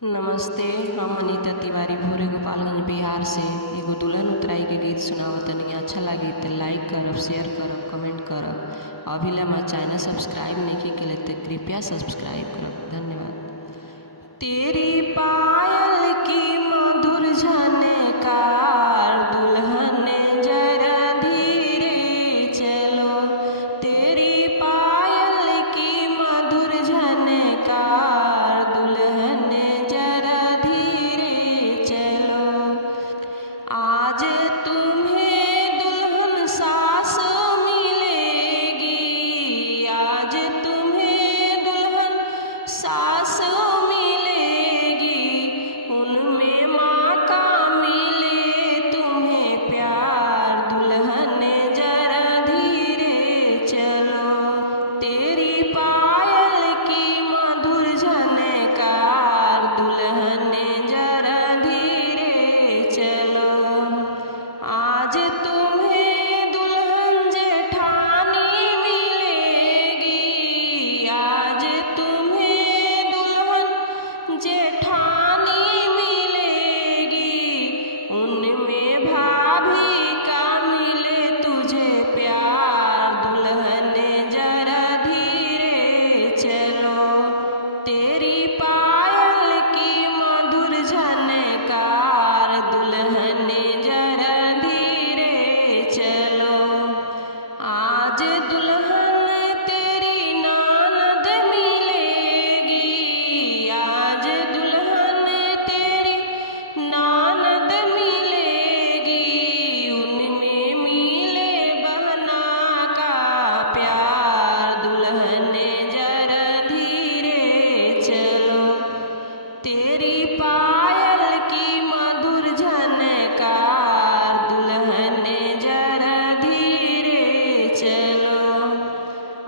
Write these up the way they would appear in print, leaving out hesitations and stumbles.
नमस्ते, हम अनीता तिवारी भोरे गोपालगंज बिहार से एगो दुल्हन उतराई के गीत सुनावतनी। अच्छा लगी तो लाइक करब, शेयर करब, कमेंट करब। अभी ले हमारे चैनल सब्सक्राइब नहीं किए तो कृपया सब्सक्राइब करब। धन्यवाद। तेरी पायल की मधुर झनकार दुल्हन जरा धीरे चलो। तेरी पायल की मधुर झनकार दुल्हन जरा धीरे चलो। आज तुम्हें दुल्हन सास मिलेगी, आज तुम्हें दुल्हन सास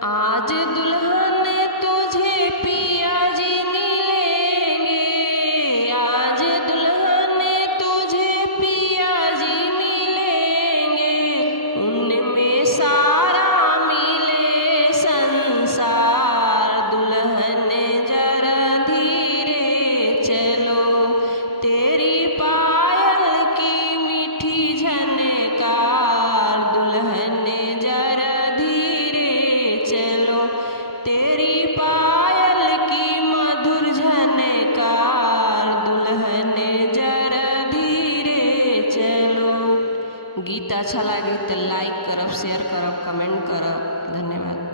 आज दुल्हन तुझे पिया जी मिलेंगे, आज दुल्हन तुझे पिया जी मिलेंगे। उनमें सारा मिले संसार दुल्हन जरा धीरे चलो। तेरी पायल की मीठी झनकार दुल्हन जरा तेरी पायल की मधुर झनकार दुल्हन जरा धीरे चलो। गीत अच्छा लगे तो लाइक करब, शेयर करब, कमेंट करब। धन्यवाद।